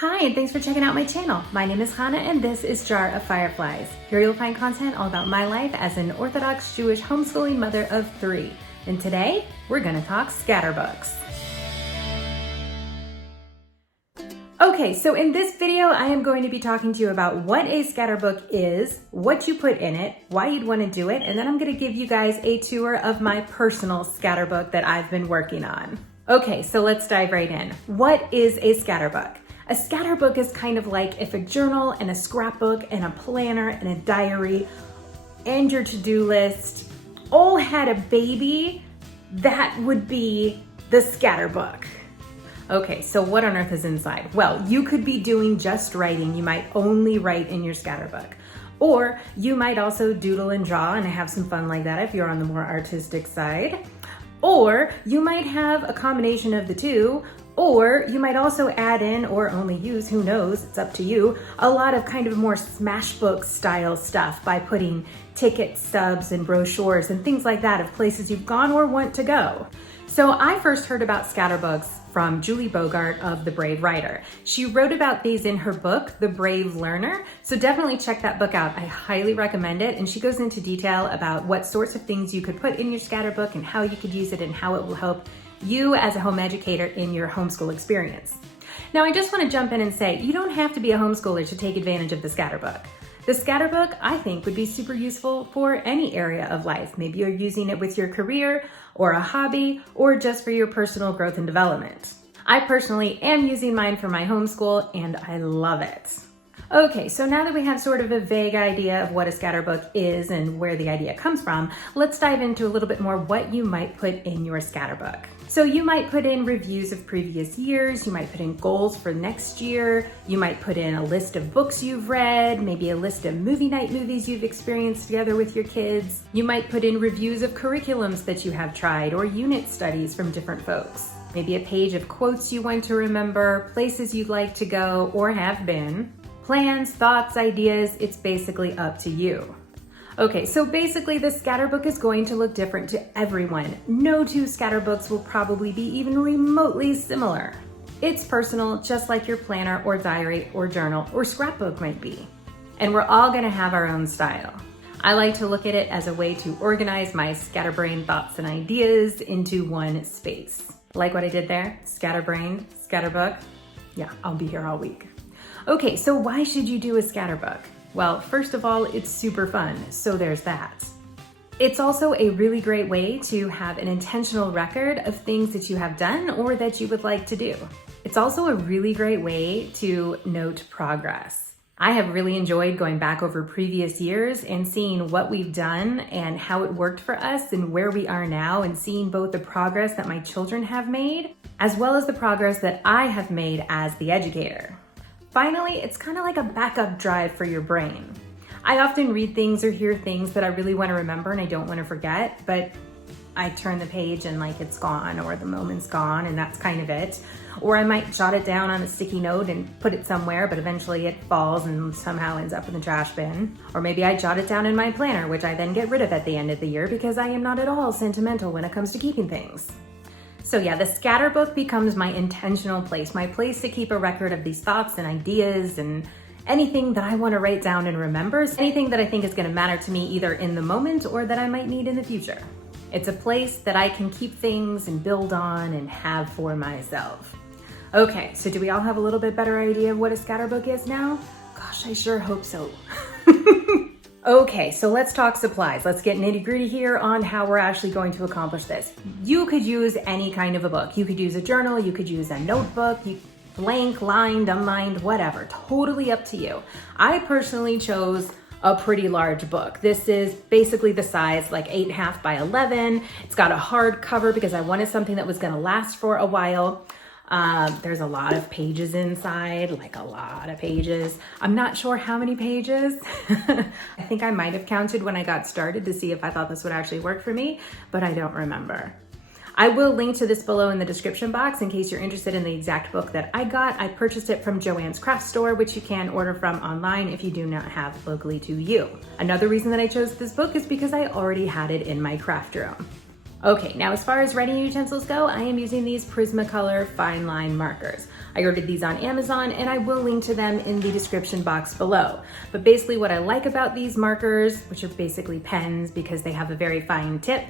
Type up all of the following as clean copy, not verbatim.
Hi, and thanks for checking out my channel. My name is Hannah, and this is Jar of Fireflies. Here you'll find content all about my life as an Orthodox Jewish homeschooling mother of 3. And today, we're gonna talk scatterbooks. Okay, so in this video, I am going to be talking to you about what a scatterbook is, what you put in it, why you'd want to do it, and then I'm going to give you guys a tour of my personal scatterbook that I've been working on. Okay, so let's dive right in. What is a scatterbook? A scatterbook is kind of like if a journal and a scrapbook and a planner and a diary and your to-do list all had a baby, that would be the scatterbook. Okay, so what on earth is inside? Well, you could be doing just writing. You might only write in your scatterbook. Or you might also doodle and draw and have some fun like that if you're on the more artistic side. Or you might have a combination of the two. Or you might also add in or only use, who knows, it's up to you, a lot of kind of more smashbook style stuff by putting ticket stubs and brochures and things like that of places you've gone or want to go. So I first heard about scatterbooks from Julie Bogart of The Brave Writer. She wrote about these in her book, The Brave Learner, so definitely check that book out. I highly recommend it, and she goes into detail about what sorts of things you could put in your scatterbook and how you could use it and how it will help you as a home educator in your homeschool experience. Now, I just want to jump in and say, you don't have to be a homeschooler to take advantage of the scatterbook. The scatterbook, I think, would be super useful for any area of life. Maybe you're using it with your career or a hobby or just for your personal growth and development. I personally am using mine for my homeschool and I love it. Okay, so now that we have sort of a vague idea of what a scatterbook is and where the idea comes from, let's dive into a little bit more what you might put in your scatterbook. So you might put in reviews of previous years, you might put in goals for next year, you might put in a list of books you've read, maybe a list of movie night movies you've experienced together with your kids. You might put in reviews of curriculums that you have tried or unit studies from different folks. Maybe a page of quotes you want to remember, places you'd like to go or have been. Plans, thoughts, ideas, it's basically up to you. Okay, so basically the scatterbook is going to look different to everyone. No two scatterbooks will probably be even remotely similar. It's personal, just like your planner or diary or journal or scrapbook might be. And we're all gonna have our own style. I like to look at it as a way to organize my scatterbrained thoughts and ideas into one space. Like what I did there, scatterbrained, scatterbook. Yeah, I'll be here all week. Okay, so why should you do a scatterbook? Well, first of all, it's super fun, so there's that. It's also a really great way to have an intentional record of things that you have done or that you would like to do. It's also a really great way to note progress. I have really enjoyed going back over previous years and seeing what we've done and how it worked for us and where we are now, and seeing both the progress that my children have made as well as the progress that I have made as the educator. Finally, it's kind of like a backup drive for your brain. I often read things or hear things that I really want to remember and I don't want to forget, but I turn the page and like it's gone or the moment's gone and that's kind of it. Or I might jot it down on a sticky note and put it somewhere, but eventually it falls and somehow ends up in the trash bin. Or maybe I jot it down in my planner, which I then get rid of at the end of the year because I am not at all sentimental when it comes to keeping things. So yeah, the scatterbook becomes my intentional place, my place to keep a record of these thoughts and ideas and anything that I want to write down and remember, anything that I think is going to matter to me either in the moment or that I might need in the future. It's a place that I can keep things and build on and have for myself. Okay, so do we all have a little bit better idea of what a scatterbook is now? Gosh, I sure hope so. Okay, so let's talk supplies. Let's get nitty-gritty here on how we're actually going to accomplish this. You could use any kind of a book. You could use a journal, you could use a notebook, blank, lined, unlined, whatever. Totally up to you. I personally chose a pretty large book. This is basically the size like 8.5 by 11. It's got a hard cover because I wanted something that was gonna last for a while. There's a lot of pages inside, like a lot of pages. I'm not sure how many pages. I think I might have counted when I got started to see if I thought this would actually work for me, but I don't remember. I will link to this below in the description box in case you're interested in the exact book that I got. I purchased it from Joann's Craft Store, which you can order from online if you do not have locally to you. Another reason that I chose this book is because I already had it in my craft room. Okay, now as far as writing utensils go, I am using these Prismacolor fine line markers. I ordered these on Amazon and I will link to them in the description box below. But basically what I like about these markers, which are basically pens because they have a very fine tip,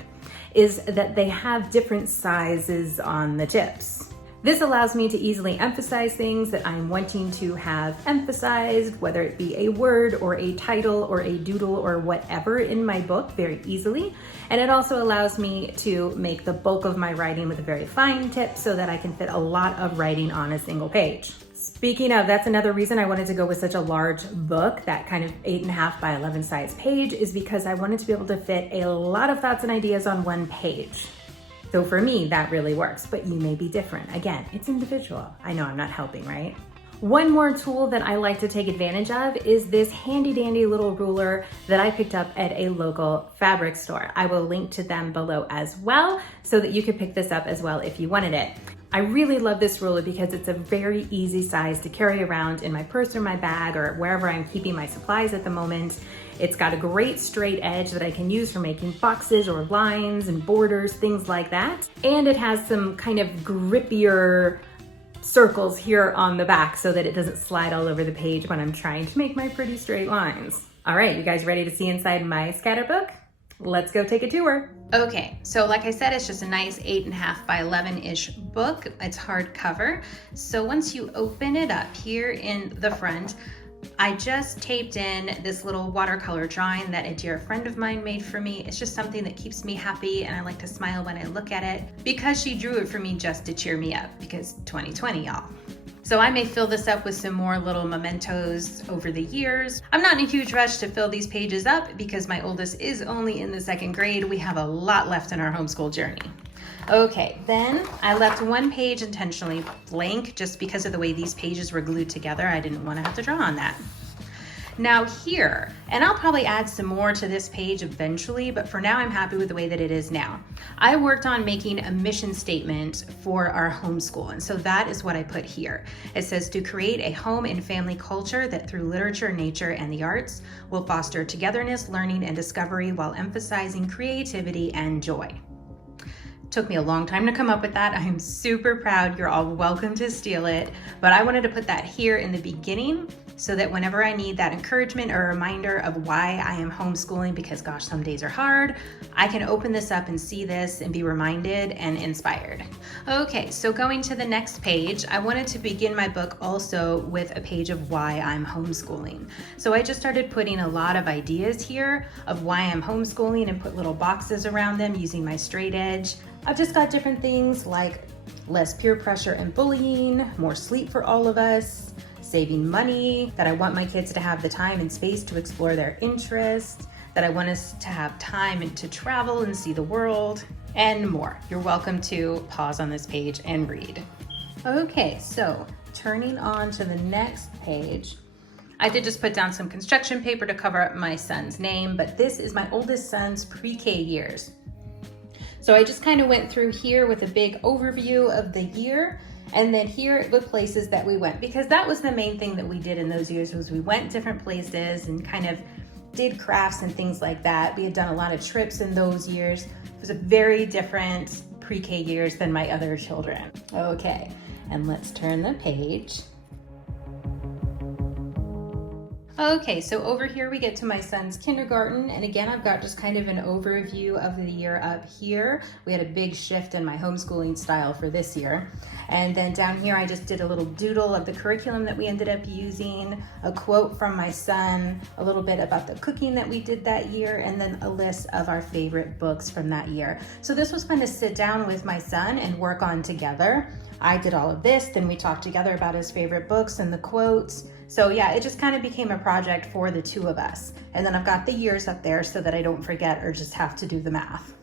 is that they have different sizes on the tips. This allows me to easily emphasize things that I'm wanting to have emphasized, whether it be a word or a title or a doodle or whatever in my book very easily. And it also allows me to make the bulk of my writing with a very fine tip so that I can fit a lot of writing on a single page. Speaking of, that's another reason I wanted to go with such a large book, that kind of 8.5 by 11 size page, is because I wanted to be able to fit a lot of thoughts and ideas on one page. So for me, that really works, but you may be different. Again, it's individual. I know I'm not helping, right? One more tool that I like to take advantage of is this handy dandy little ruler that I picked up at a local fabric store. I will link to them below as well so that you could pick this up as well if you wanted it. I really love this ruler because it's a very easy size to carry around in my purse or my bag or wherever I'm keeping my supplies at the moment. It's got a great straight edge that I can use for making boxes or lines and borders, things like that. And it has some kind of grippier circles here on the back so that it doesn't slide all over the page when I'm trying to make my pretty straight lines. All right, you guys ready to see inside my scatterbook? Let's go take a tour. Okay, so like I said, it's just a nice 8.5 by 11-ish book. It's hardcover. So once you open it up here in the front, I just taped in this little watercolor drawing that a dear friend of mine made for me. It's just something that keeps me happy and I like to smile when I look at it because she drew it for me just to cheer me up because 2020, y'all. So I may fill this up with some more little mementos over the years. I'm not in a huge rush to fill these pages up because my oldest is only in the 2nd grade. We have a lot left in our homeschool journey. Okay, then I left one page intentionally blank just because of the way these pages were glued together. I didn't want to have to draw on that. Now here, and I'll probably add some more to this page eventually, but for now I'm happy with the way that it is now. I worked on making a mission statement for our homeschool, and so that is what I put here. It says to create a home and family culture that through literature, nature, and the arts will foster togetherness, learning, and discovery while emphasizing creativity and joy. Took me a long time to come up with that. I'm super proud. You're all welcome to steal it, but I wanted to put that here in the beginning so that whenever I need that encouragement or reminder of why I am homeschooling, because gosh, some days are hard, I can open this up and see this and be reminded and inspired. Okay, so going to the next page, I wanted to begin my book also with a page of why I'm homeschooling. So I just started putting a lot of ideas here of why I'm homeschooling and put little boxes around them using my straight edge. I've just got different things like less peer pressure and bullying, more sleep for all of us, saving money, that I want my kids to have the time and space to explore their interests, that I want us to have time to travel and see the world, and more. You're welcome to pause on this page and read. Okay, so turning on to the next page, I did just put down some construction paper to cover up my son's name, but this is my oldest son's pre-K years. So I just kind of went through here with a big overview of the year, and then here the places that we went, because that was the main thing that we did in those years was we went different places and kind of did crafts and things like that. We had done a lot of trips in those years. It was a very different pre-K years than my other children. Okay, and let's turn the page. Okay, so over here we get to my son's kindergarten, and again I've got just kind of an overview of the year up here. We had a big shift in my homeschooling style for this year. And then down here I just did a little doodle of the curriculum that we ended up using, a quote from my son, a little bit about the cooking that we did that year, and then a list of our favorite books from that year. So this was fun to sit down with my son and work on together. I did all of this, then we talked together about his favorite books and the quotes. So yeah, it just kind of became a project for the two of us. And then I've got the years up there so that I don't forget or just have to do the math.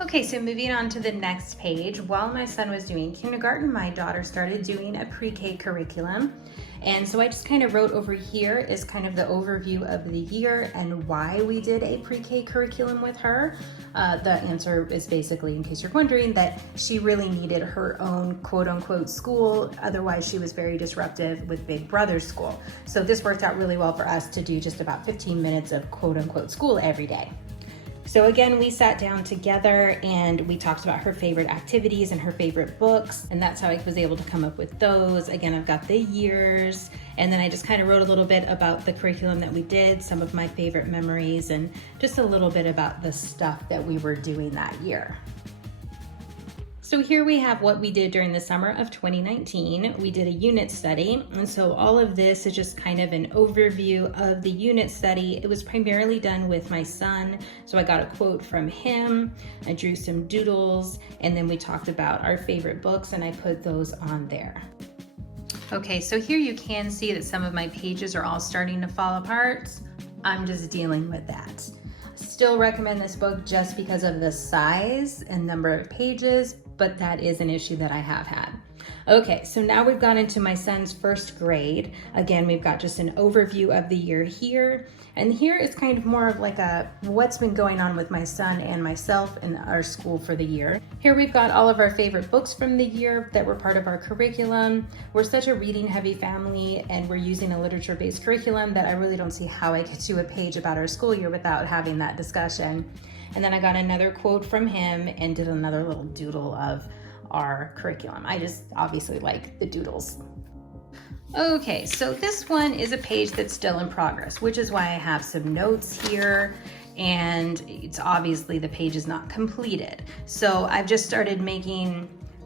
Okay, so moving on to the next page. While my son was doing kindergarten, my daughter started doing a pre-K curriculum. And so I just kind of wrote over here is kind of the overview of the year and why we did a pre-K curriculum with her. The answer is basically, in case you're wondering, that she really needed her own quote-unquote school. Otherwise, she was very disruptive with Big Brother's school. So this worked out really well for us to do just about 15 minutes of quote-unquote school every day. So again, we sat down together and we talked about her favorite activities and her favorite books, and that's how I was able to come up with those. Again, I've got the years, and then I just kind of wrote a little bit about the curriculum that we did, some of my favorite memories, and just a little bit about the stuff that we were doing that year. So here we have what we did during the summer of 2019. We did a unit study, and so all of this is just kind of an overview of the unit study. It was primarily done with my son, so I got a quote from him, I drew some doodles, and then we talked about our favorite books, and I put those on there. Okay, so here you can see that some of my pages are all starting to fall apart. I'm just dealing with that. Still recommend this book just because of the size and number of pages, but that is an issue that I have had. Okay, so now we've gone into my son's first grade. Again, we've got just an overview of the year here. And here is kind of more of like a what's been going on with my son and myself in our school for the year. Here we've got all of our favorite books from the year that were part of our curriculum. We're such a reading heavy family and we're using a literature-based curriculum that I really don't see how I could do a page about our school year without having that discussion. And then I got another quote from him and did another little doodle of our curriculum. I just obviously like the doodles. Okay, so this one is a page that's still in progress, which is why I have some notes here, and it's obviously the page is not completed. So I've just started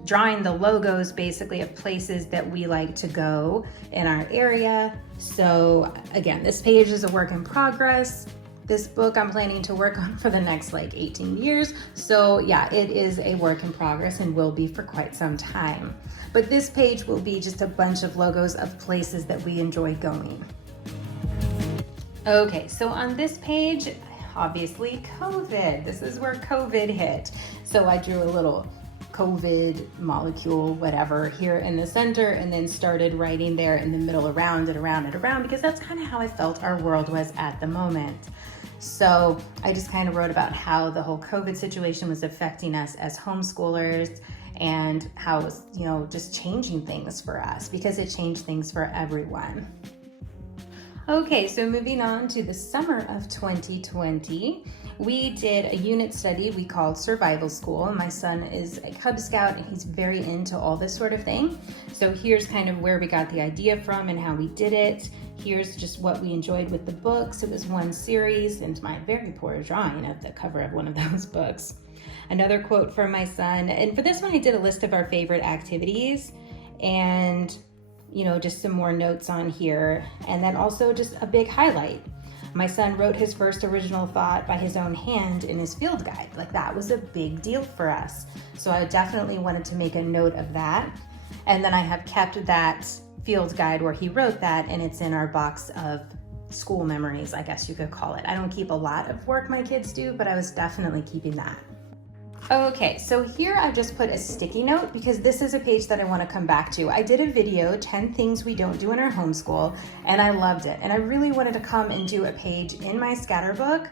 drawing the logos basically of places that we like to go in our area. So again, this page is a work in progress. This book I'm planning to work on for the next like 18 years. So yeah, it is a work in progress and will be for quite some time. But this page will be just a bunch of logos of places that we enjoy going. Okay, so on this page, obviously COVID. This is where COVID hit. So I drew a little COVID molecule, whatever, here in the center, and then started writing there in the middle, around and around and around, because that's kind of how I felt our world was at the moment. So I just kind of wrote about how the whole COVID situation was affecting us as homeschoolers and how it was, just changing things for us, because it changed things for everyone. Okay, so moving on to the summer of 2020, we did a unit study we called Survival School. My son is a Cub Scout and he's very into all this sort of thing. So here's kind of where we got the idea from and how we did it. Here's just what we enjoyed with the books. It was one series and my very poor drawing of the cover of one of those books. Another quote from my son. And for this one, I did a list of our favorite activities and just some more notes on here. And then also just a big highlight. My son wrote his first original thought by his own hand in his field guide. Like, that was a big deal for us. So I definitely wanted to make a note of that. And then I have kept that field guide where he wrote that, and it's in our box of school memories, I guess you could call it. I don't keep a lot of work my kids do, but I was definitely keeping that. Okay, so here I've just put a sticky note because this is a page that I want to come back to. I did a video, 10 things we don't do in our homeschool, and I loved it. And I really wanted to come and do a page in my scatter book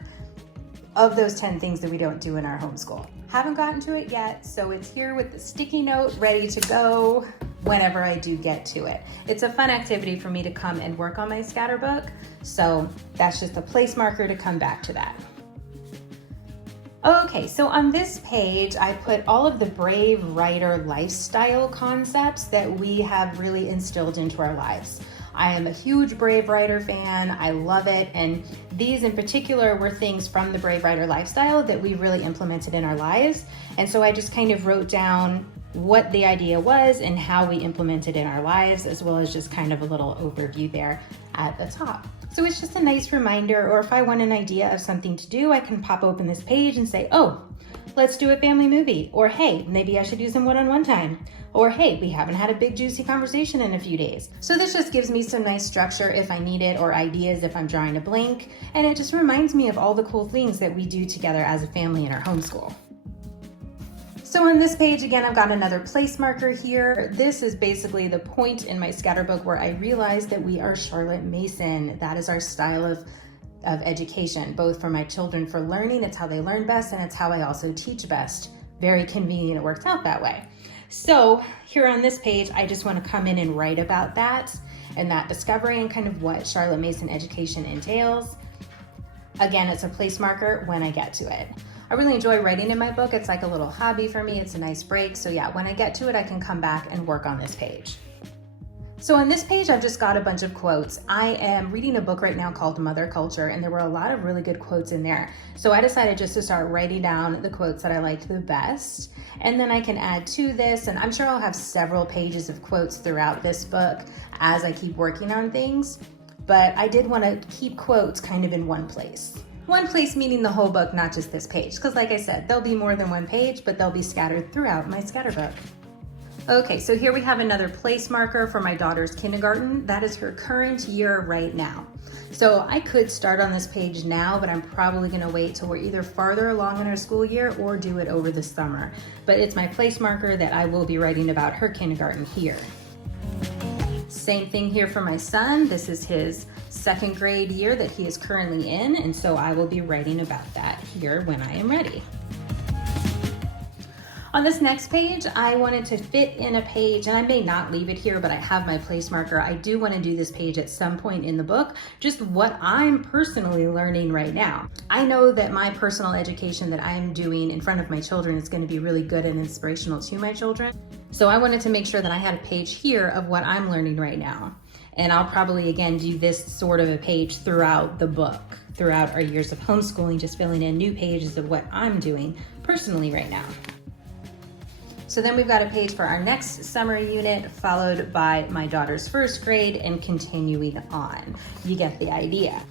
of those 10 things that we don't do in our homeschool. Haven't gotten to it yet, so it's here with the sticky note ready to go whenever I do get to it. It's a fun activity for me to come and work on my scatter book, so that's just a place marker to come back to that. Okay, so on this page, I put all of the brave writer lifestyle concepts that we have really instilled into our lives. I am a huge Brave Writer fan. I love it. And these in particular were things from the Brave Writer lifestyle that we really implemented in our lives. And so I just kind of wrote down what the idea was and how we implemented in our lives, as well as just kind of a little overview there at the top. So it's just a nice reminder, or if I want an idea of something to do, I can pop open this page and say, oh, let's do a family movie. Or hey, maybe I should do some one-on-one time. Or hey, we haven't had a big juicy conversation in a few days. So this just gives me some nice structure if I need it, or ideas if I'm drawing a blank. And it just reminds me of all the cool things that we do together as a family in our homeschool. So on this page, again, I've got another place marker here. This is basically the point in my scatter book where I realized that we are Charlotte Mason. That is our style of education, both for my children for learning. It's how they learn best, and it's how I also teach best. Very convenient, it works out that way. So here on this page, I just want to come in and write about that and that discovery and kind of what Charlotte Mason education entails. Again, it's a place marker when I get to it. I really enjoy writing in my book. It's like a little hobby for me. It's a nice break. So yeah, when I get to it, I can come back and work on this page. So on this page, I've just got a bunch of quotes. I am reading a book right now called Mother Culture, and there were a lot of really good quotes in there. So I decided just to start writing down the quotes that I liked the best. And then I can add to this, and I'm sure I'll have several pages of quotes throughout this book as I keep working on things. But I did want to keep quotes kind of in one place. One place meaning the whole book, not just this page. Because like I said, there'll be more than one page, but they'll be scattered throughout my scatterbook. Okay, so here we have another place marker for my daughter's kindergarten. That is her current year right now. So I could start on this page now, but I'm probably gonna wait till we're either farther along in our school year or do it over the summer. But it's my place marker that I will be writing about her kindergarten here. Same thing here for my son. This is his second grade year that he is currently in, and so I will be writing about that here when I am ready. On this next page, I wanted to fit in a page, and I may not leave it here, but I have my place marker. I do want to do this page at some point in the book, just what I'm personally learning right now. I know that my personal education that I'm doing in front of my children is going to be really good and inspirational to my children. So I wanted to make sure that I had a page here of what I'm learning right now. And I'll probably, again, do this sort of a page throughout the book, throughout our years of homeschooling, just filling in new pages of what I'm doing personally right now. So then we've got a page for our next summer unit, followed by my daughter's first grade and continuing on. You get the idea.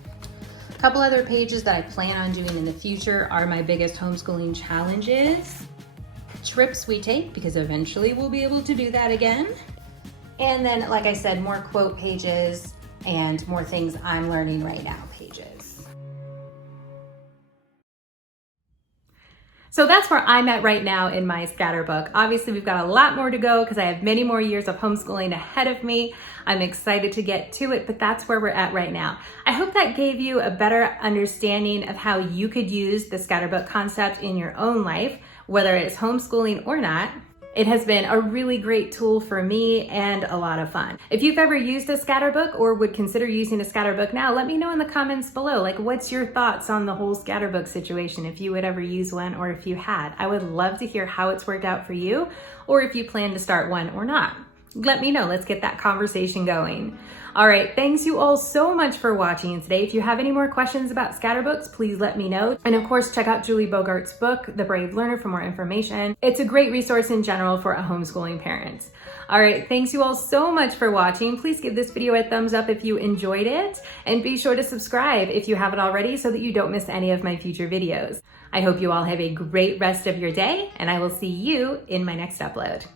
A couple other pages that I plan on doing in the future are my biggest homeschooling challenges, trips we take, because eventually we'll be able to do that again. And then, like I said, more quote pages and more things I'm learning right now pages. So that's where I'm at right now in my scatterbook. Obviously, we've got a lot more to go because I have many more years of homeschooling ahead of me. I'm excited to get to it, but that's where we're at right now. I hope that gave you a better understanding of how you could use the scatterbook concept in your own life, whether it's homeschooling or not. It has been a really great tool for me and a lot of fun. If you've ever used a scatterbook or would consider using a scatterbook now, let me know in the comments below. Like, what's your thoughts on the whole scatterbook situation, if you would ever use one or if you had. I would love to hear how it's worked out for you or if you plan to start one or not. Let me know. Let's get that conversation going. All right, thanks you all so much for watching today. If you have any more questions about scatterbooks, please let me know. And of course, check out Julie Bogart's book, The Brave Learner, for more information. It's a great resource in general for a homeschooling parent. All right, thanks you all so much for watching. Please give this video a thumbs up if you enjoyed it, and be sure to subscribe if you haven't already so that you don't miss any of my future videos. I hope you all have a great rest of your day, and I will see you in my next upload.